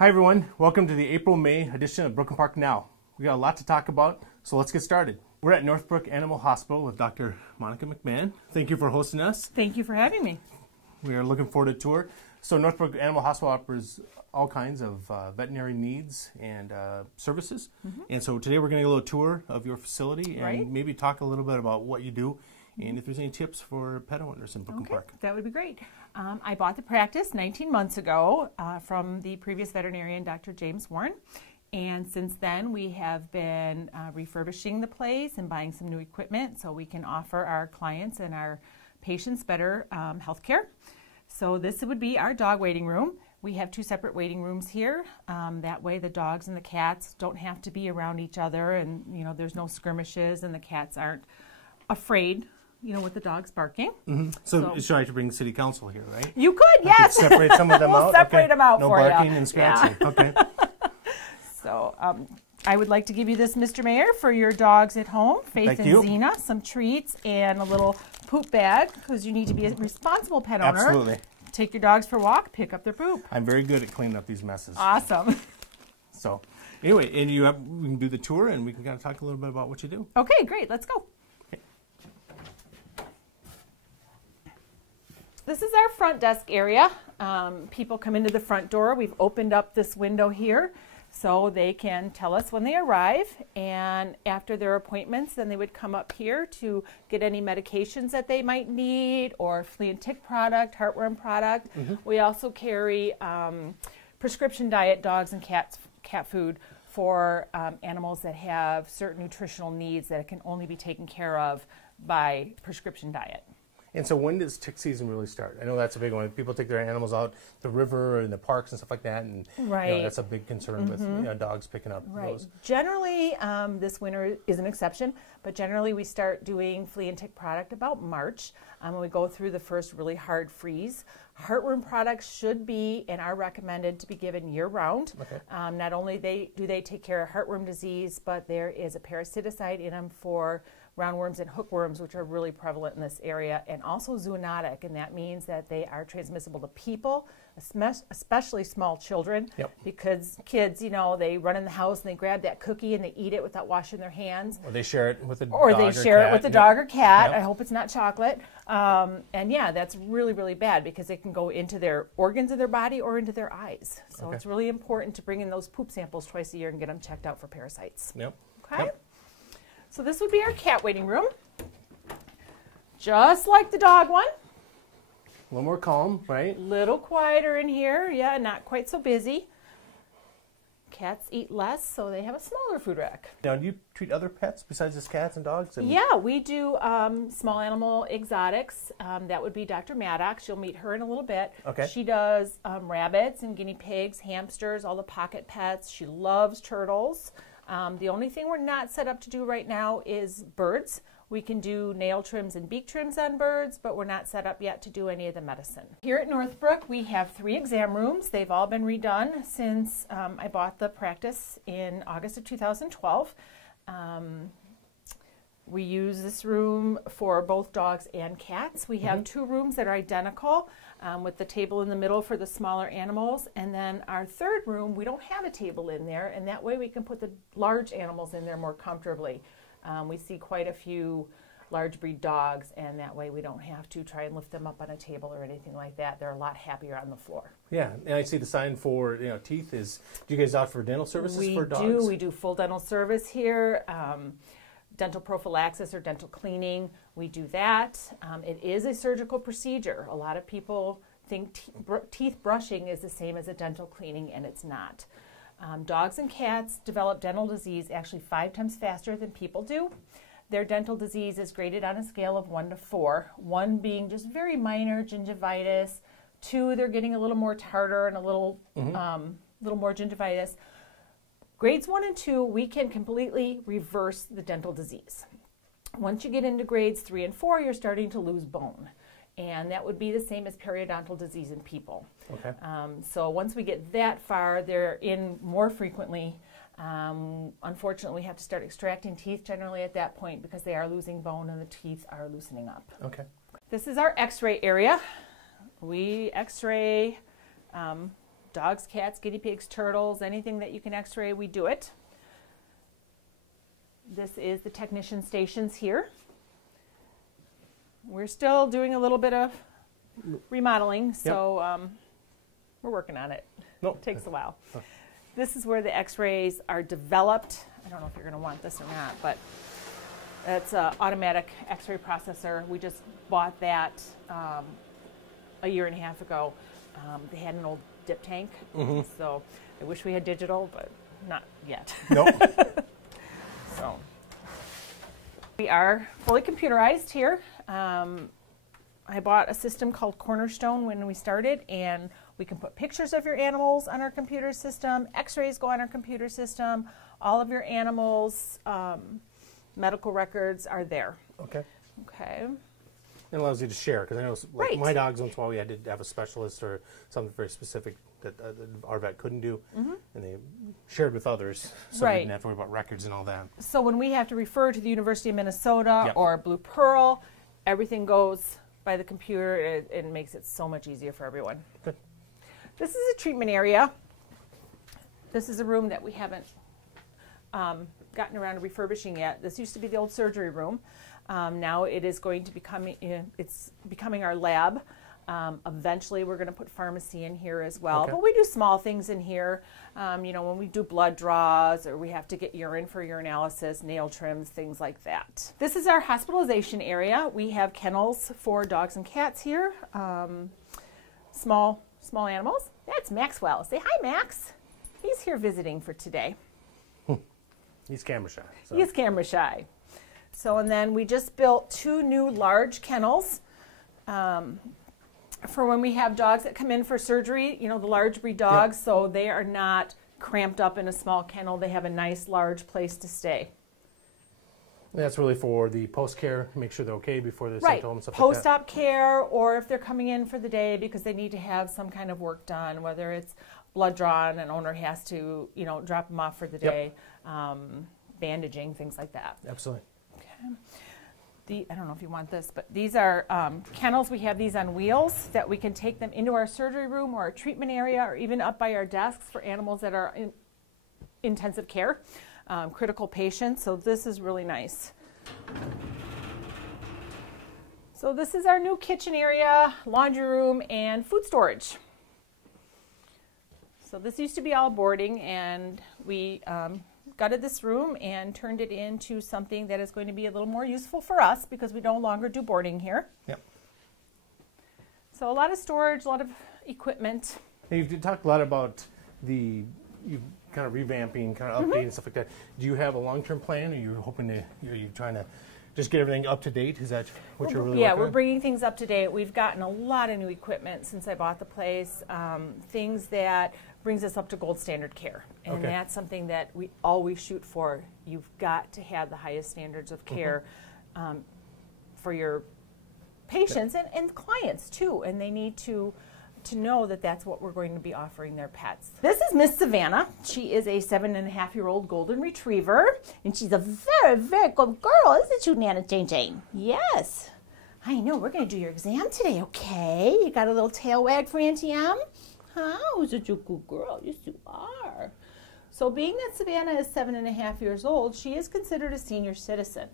Hi everyone, welcome to the April-May edition of Brooklyn Park Now. We got a lot to talk about, so let's get started. We're at Northbrook Animal Hospital with Dr. Monica McMahon. Thank you for hosting us. Thank you for having me. We are looking forward to the tour. So Northbrook Animal Hospital offers all kinds of veterinary needs and services. And so today we're going to get a little tour of your facility and maybe talk a little bit about what you do and if there's any tips for pet owners in Brooklyn Park. That would be great. I bought the practice 19 months ago from the previous veterinarian, Dr. James Warren. And since then, we have been refurbishing the place and buying some new equipment so we can offer our clients and our patients better health care. So this would be our dog waiting room. We have two separate waiting rooms here. That way the dogs and the cats don't have to be around each other, and there's no skirmishes and the cats aren't afraid with the dogs barking. So should I bring city council here, right? You could, yes. Separate some of them out? We'll separate them out for you. No barking and scratching. Yeah. Okay. So I would like to give you this, Mr. Mayor, for your dogs at home. Faith and Xena, some treats and a little poop bag, because you need to be a responsible pet owner. Absolutely. Take your dogs for a walk, pick up their poop. I'm very good at cleaning up these messes. Awesome. So anyway, and we can do the tour and we can kind of talk a little bit about what you do. Okay, great. Let's go. This is our front desk area. People come into the front door. We've opened up this window here so they can tell us when they arrive, and after their appointments then they would come up here to get any medications that they might need, or flea and tick product, heartworm product. We also carry prescription diet dogs and cat food for animals that have certain nutritional needs that can only be taken care of by prescription diet. And so when does tick season really start? I know that's a big one. People take their animals out the river and the parks and stuff like that, and that's a big concern with dogs picking up those. Generally, this winter is an exception, but generally we start doing flea and tick product about March when we go through the first really hard freeze. Heartworm products should be and are recommended to be given year-round. Not only do they take care of heartworm disease, but there is a parasiticide in them for roundworms and hookworms, which are really prevalent in this area, and also zoonotic, and that means that they are transmissible to people, especially small children, because kids, they run in the house and they grab that cookie and they eat it without washing their hands. Or they share it with the dog or they share it with the dog or cat. I hope it's not chocolate. And yeah, that's really, really bad because it can go into their organs of their body or into their eyes. So it's really important to bring in those poop samples twice a year and get them checked out for parasites. Okay? So this would be our cat waiting room, just like the dog one. A little more calm, right? Little quieter in here, yeah, not quite so busy. Cats eat less, so they have a smaller food rack. Now, do you treat other pets besides just cats and dogs? Yeah, we do small animal exotics. That would be Dr. Maddox. You'll meet her in a little bit. She does rabbits and guinea pigs, hamsters, all the pocket pets. She loves turtles. The only thing we're not set up to do right now is birds. We can do nail trims and beak trims on birds, but we're not set up yet to do any of the medicine. Here at Northbrook, we have 3 exam rooms. They've all been redone since I bought the practice in August of 2012. We use this room for both dogs and cats. We have 2 rooms that are identical with the table in the middle for the smaller animals. And then our 3rd room, we don't have a table in there, and that way we can put the large animals in there more comfortably. We see quite a few large breed dogs, and that way we don't have to try and lift them up on a table or anything like that. They're a lot happier on the floor. Yeah, and I see the sign for teeth is, do you guys offer dental services for dogs? We do full dental service here. Dental prophylaxis or dental cleaning, we do that. It is a surgical procedure. A lot of people think teeth brushing is the same as a dental cleaning, and it's not. Dogs and cats develop dental disease actually 5 times faster than people do. Their dental disease is graded on a scale of 1 to 4, 1 being just very minor gingivitis, 2 they're getting a little more tartar and a little more gingivitis. Grades 1 and 2, we can completely reverse the dental disease. Once you get into grades 3 and 4, you're starting to lose bone. And that would be the same as periodontal disease in people. So once we get that far, they're in more frequently. Unfortunately, we have to start extracting teeth generally at that point because they are losing bone and the teeth are loosening up. This is our X-ray area. We X-ray dogs, cats, guinea pigs, turtles, anything that you can x-ray, we do it. This is the technician stations here. We're still doing a little bit of remodeling, so we're working on it. Nope. It takes a while. This is where the x-rays are developed. I don't know if you're going to want this or not, but it's an automatic x-ray processor. We just bought that a year and a half ago. They had an old dip tank, so I wish we had digital, but not yet. Nope. So we are fully computerized here. I bought a system called Cornerstone when we started, and we can put pictures of your animals on our computer system. X-rays go on our computer system. All of your animals' medical records are there. Okay. Okay. It allows you to share, because I know like my dogs, once in a while we had to have a specialist or something very specific that our vet couldn't do, and they shared with others, so we didn't have to worry about records and all that. So when we have to refer to the University of Minnesota or Blue Pearl, everything goes by the computer. It makes it so much easier for everyone. Good. This is a treatment area. This is a room that we haven't gotten around to refurbishing yet. This used to be the old surgery room. Now it is going to it's becoming our lab. Eventually we're going to put pharmacy in here as well. But we do small things in here. You know, when we do blood draws or we have to get urine for urinalysis, nail trims, things like that. This is our hospitalization area. We have kennels for dogs and cats here. Small animals. That's Maxwell. Say hi, Max. He's here visiting for today. He's camera shy. So. He's camera shy. So, and then we just built 2 new large kennels for when we have dogs that come in for surgery, you know, the large breed dogs, so they are not cramped up in a small kennel. They have a nice large place to stay. That's really for the post-care, make sure they're okay before they're sent home and stuff like that. Post-op care, or if they're coming in for the day because they need to have some kind of work done, whether it's blood drawn, an owner has to, you know, drop them off for the day, bandaging, things like that. Absolutely. Okay. I don't know if you want this, but these are kennels. We have these on wheels that we can take them into our surgery room or our treatment area or even up by our desks for animals that are in intensive care, critical patients. So this is really nice. So this is our new kitchen area, laundry room, and food storage. So this used to be all boarding, and we gutted this room and turned it into something that is going to be a little more useful for us because we no longer do boarding here. Yep. So a lot of storage, a lot of equipment. Now you've talked a lot about you kind of revamping, kind of updating, stuff like that. Do you have a long-term plan? Are you hoping to, are you trying to just get everything up to date? Is that what you're really working on? Yeah, we're bringing things up to date. We've gotten a lot of new equipment since I bought the place, things that brings us up to gold standard care. And that's something that we always shoot for. You've got to have the highest standards of care for your patients and clients too. And they need to know that that's what we're going to be offering their pets. This is Miss Savannah. She is a 7.5-year-old golden retriever, and she's a very, very good girl, isn't you, Nana Jane? Yes. I know. We're going to do your exam today, okay? You got a little tail wag for Auntie M? How is it you good girl? Yes, you are. So being that Savannah is 7.5 years old, she is considered a senior citizen.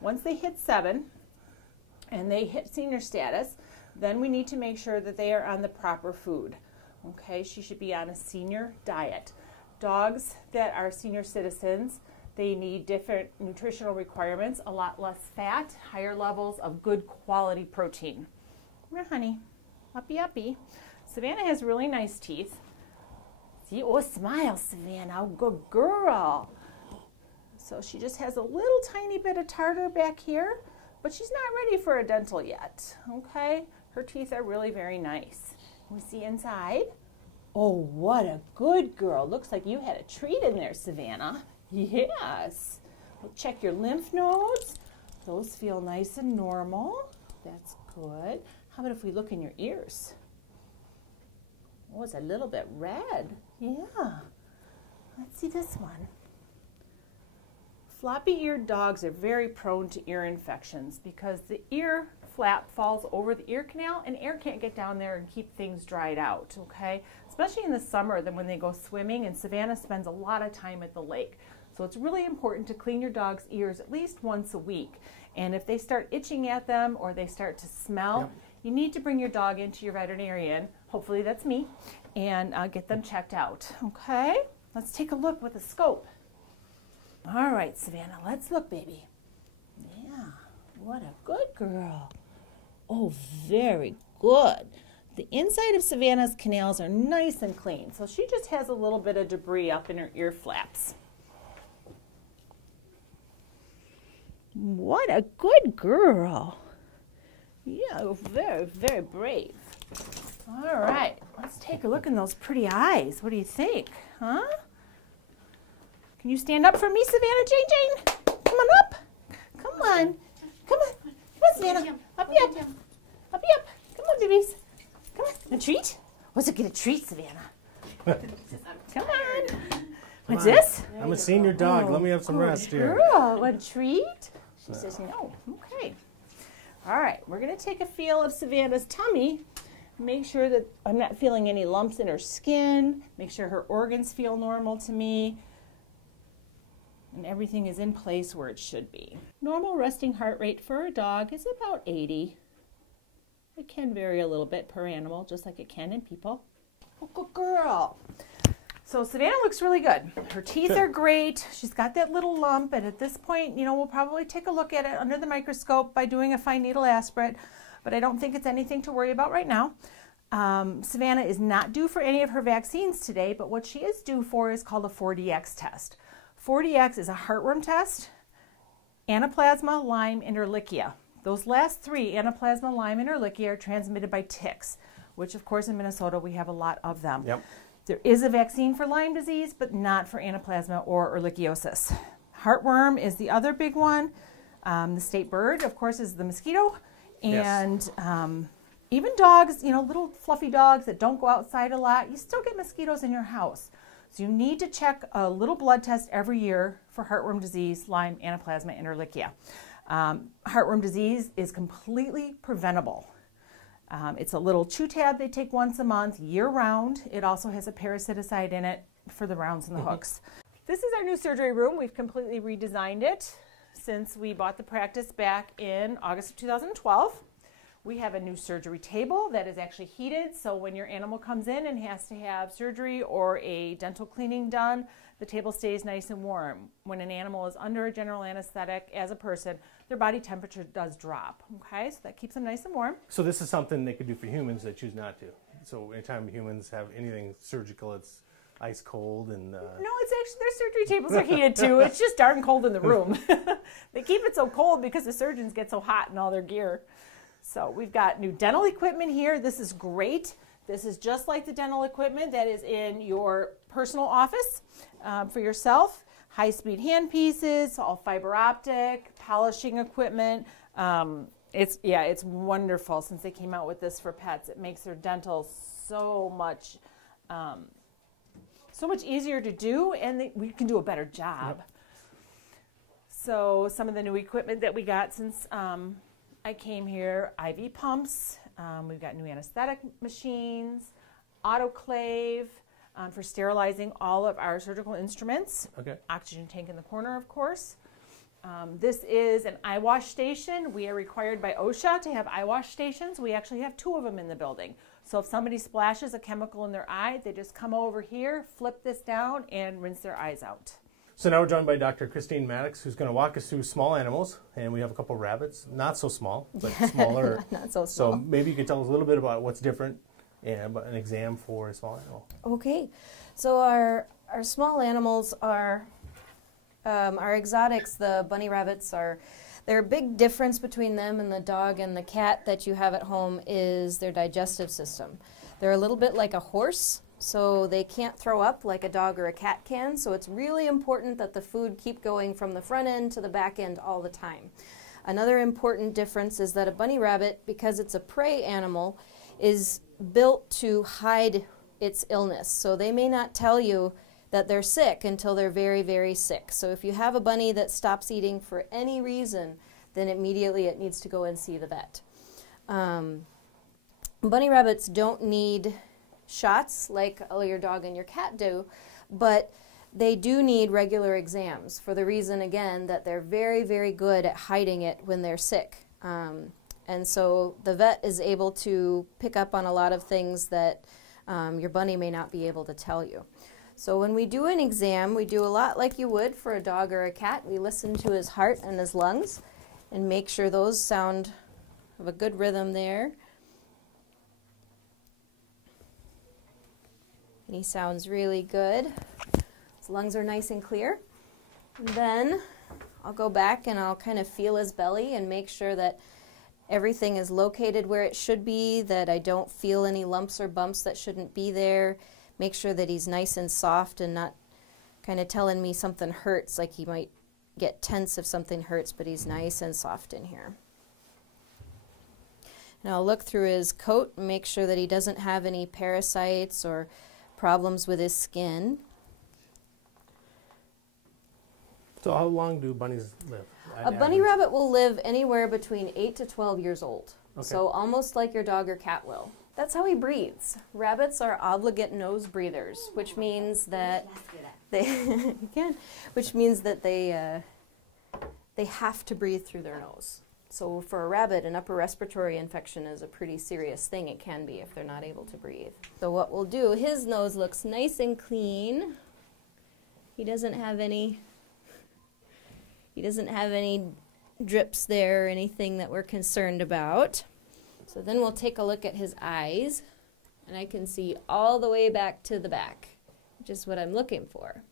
Once they hit 7 and they hit senior status, then we need to make sure that they are on the proper food. Okay, she should be on a senior diet. Dogs that are senior citizens, they need different nutritional requirements, a lot less fat, higher levels of good quality protein. Come here, honey. Uppy, uppy. Savannah has really nice teeth. See, oh, smile, Savannah. Oh, good girl. So she just has a little tiny bit of tartar back here, but she's not ready for a dental yet, okay? Her teeth are really very nice. Can we see inside? Oh, what a good girl. Looks like you had a treat in there, Savannah. Yes. We'll check your lymph nodes. Those feel nice and normal. That's good. How about if we look in your ears? Oh, it's a little bit red. Yeah. Let's see this one. Floppy-eared dogs are very prone to ear infections because the ear flap falls over the ear canal, and air can't get down there and keep things dried out, okay? Especially in the summer, then when they go swimming, and Savannah spends a lot of time at the lake. So it's really important to clean your dog's ears at least once a week. And if they start itching at them or they start to smell, you need to bring your dog into your veterinarian, hopefully that's me, and get them checked out, okay? Let's take a look with a scope. All right, Savannah, let's look, baby. Yeah, what a good girl. Oh, very good. The inside of Savannah's canals are nice and clean, so she just has a little bit of debris up in her ear flaps. What a good girl. Yeah, very, very brave. All right, let's take a look in those pretty eyes. What do you think, huh? Can you stand up for me, Savannah Jane? Come on up. Come on. Come on. Come on, Savannah. Up. Up. Come on, babies. Come on. A treat? What's it get a treat, Savannah? Come on. What's this? I'm a senior dog. Let me have some rest here. Girl, a treat? She says no. Okay. All right. We're going to take a feel of Savannah's tummy. Make sure that I'm not feeling any lumps in her skin. Make sure her organs feel normal to me. And everything is in place where it should be. Normal resting heart rate for a dog is about 80. It can vary a little bit per animal, just like it can in people. Oh, good girl. So Savannah looks really good. Her teeth are great. She's got that little lump, and at this point, you know, we'll probably take a look at it under the microscope by doing a fine needle aspirate, but I don't think it's anything to worry about right now. Savannah is not due for any of her vaccines today, but what she is due for is called a 4DX test. 4DX is a heartworm test, Anaplasma, Lyme, and Ehrlichia. Those last three, Anaplasma, Lyme, and Ehrlichia, are transmitted by ticks, which of course in Minnesota we have a lot of them. Yep. There is a vaccine for Lyme disease, but not for Anaplasma or Ehrlichiosis. Heartworm is the other big one. The state bird, of course, is the mosquito. And even dogs, you know, little fluffy dogs that don't go outside a lot, you still get mosquitoes in your house. So you need to check a little blood test every year for heartworm disease, Lyme, Anaplasma, and Ehrlichia. Heartworm disease is completely preventable. It's a little chew tab they take once a month, year-round. It also has a parasiticide in it for the rounds and the hooks. This is our new surgery room. We've completely redesigned it since we bought the practice back in August of 2012. We have a new surgery table that is actually heated, so when your animal comes in and has to have surgery or a dental cleaning done, the table stays nice and warm. When an animal is under a general anesthetic, as a person, their body temperature does drop, okay? So that keeps them nice and warm. So this is something they could do for humans that choose not to. So anytime humans have anything surgical, it's ice cold and... No, it's actually, their surgery tables are heated too. It's just darn cold in the room. They keep it so cold because the surgeons get so hot in all their gear. So we've got new dental equipment here. This is great. This is just like the dental equipment that is in your personal office for yourself. High-speed hand pieces, all fiber optic, polishing equipment. It's wonderful since they came out with this for pets. It makes their dental so much easier to do, and we can do a better job. Yep. So some of the new equipment that we got since I came here, IV pumps, we've got new anesthetic machines, autoclave for sterilizing all of our surgical instruments, oxygen tank in the corner, of course. This is an eyewash station. We are required by OSHA to have eyewash stations. We actually have 2 of them in the building. So if somebody splashes a chemical in their eye, they just come over here, flip this down, and rinse their eyes out. So now we're joined by Dr. Christine Maddox, who's going to walk us through small animals, and we have a couple rabbits, not so small, but smaller. Not so small. So maybe you could tell us a little bit about what's different and about an exam for a small animal. Okay, so our small animals are our exotics. The bunny rabbits are. Their big difference between them and the dog and the cat that you have at home is their digestive system. They're a little bit like a horse. So they can't throw up like a dog or a cat can, so it's really important that the food keep going from the front end to the back end all the time. Another important difference is that a bunny rabbit, because it's a prey animal, is built to hide its illness. So they may not tell you that they're sick until they're very, very sick. So if you have a bunny that stops eating for any reason, then immediately it needs to go and see the vet. Bunny rabbits don't need shots like your dog and your cat do, but they do need regular exams for the reason, again, that they're very, very good at hiding it when they're sick. And so the vet is able to pick up on a lot of things that your bunny may not be able to tell you. So when we do an exam, we do a lot like you would for a dog or a cat. We listen to his heart and his lungs and make sure those sound of a good rhythm there. And he sounds really good. His lungs are nice and clear. And then I'll go back and I'll kind of feel his belly and make sure that everything is located where it should be, that I don't feel any lumps or bumps that shouldn't be there. Make sure that he's nice and soft and not kind of telling me something hurts, like he might get tense if something hurts, but he's nice and soft in here. And I'll look through his coat and make sure that he doesn't have any parasites or problems with his skin. So how long do bunnies live? A bunny rabbit will live anywhere between 8 to 12 years old. Okay. So almost like your dog or cat will. That's how he breathes. Rabbits are obligate nose breathers, which means that they they have to breathe through their nose. So for a rabbit, an upper respiratory infection is a pretty serious thing. It can be if they're not able to breathe. So what we'll do, his nose looks nice and clean. He doesn't have any drips there or anything that we're concerned about. So then we'll take a look at his eyes, and I can see all the way back to the back, which is what I'm looking for.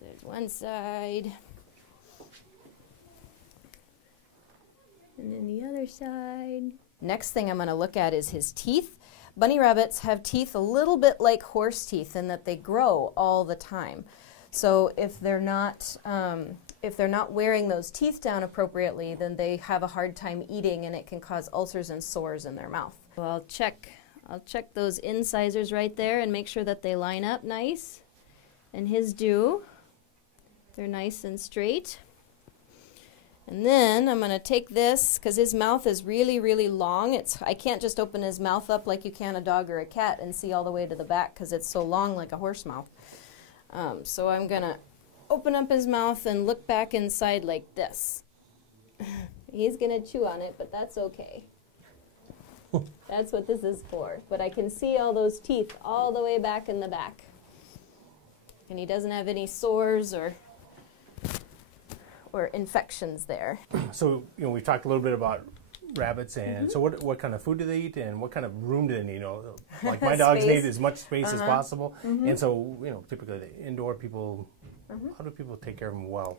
There's one side, and then the other side. Next thing I'm going to look at is his teeth. Bunny rabbits have teeth a little bit like horse teeth in that they grow all the time. So if they're not wearing those teeth down appropriately, then they have a hard time eating, and it can cause ulcers and sores in their mouth. So I'll check those incisors right there and make sure that they line up nice. And his do. They're nice and straight. And then I'm going to take this, because his mouth is really, really long. I can't just open his mouth up like you can a dog or a cat and see all the way to the back, because it's so long like a horse mouth. So I'm going to open up his mouth and look back inside like this. He's going to chew on it, but that's okay. That's what this is for. But I can see all those teeth all the way back in the back. And he doesn't have any sores or infections there. So, we've talked a little bit about rabbits, and so what kind of food do they eat, and what kind of room do they need? Like my dogs need as much space as possible, and so typically the indoor people. How do people take care of them well?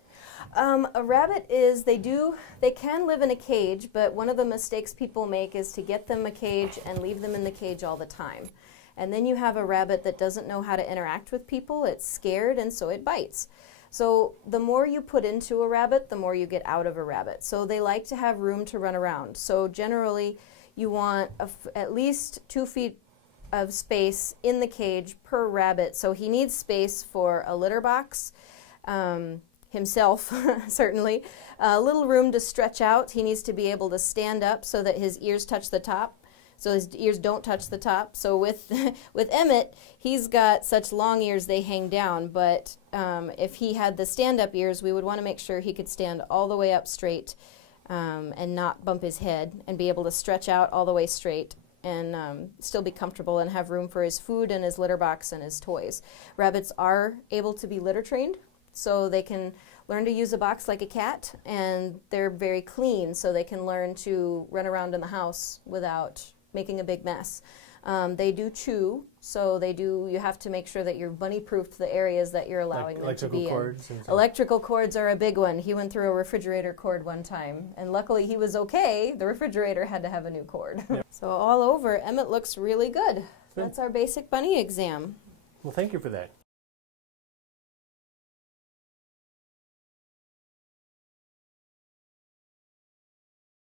A rabbit they can live in a cage, but one of the mistakes people make is to get them a cage and leave them in the cage all the time. And then you have a rabbit that doesn't know how to interact with people. It's scared, and so it bites. So the more you put into a rabbit, the more you get out of a rabbit. So they like to have room to run around. So generally, you want at least 2 feet of space in the cage per rabbit. So he needs space for a litter box, himself, certainly. A little room to stretch out. He needs to be able to stand up so that his ears touch the top. So his ears don't touch the top. So with Emmett, he's got such long ears they hang down. But if he had the stand-up ears, we would want to make sure he could stand all the way up straight and not bump his head, and be able to stretch out all the way straight and still be comfortable and have room for his food and his litter box and his toys. Rabbits are able to be litter trained, so they can learn to use a box like a cat, and they're very clean, so they can learn to run around in the house without making a big mess. They do chew, so you have to make sure that you're bunny-proofed the areas that you're allowing them to be in. Electrical cords are a big one. He went through a refrigerator cord one time, and luckily he was okay. The refrigerator had to have a new cord. Yeah. So all over, Emmett looks really good. That's our basic bunny exam. Well, thank you for that.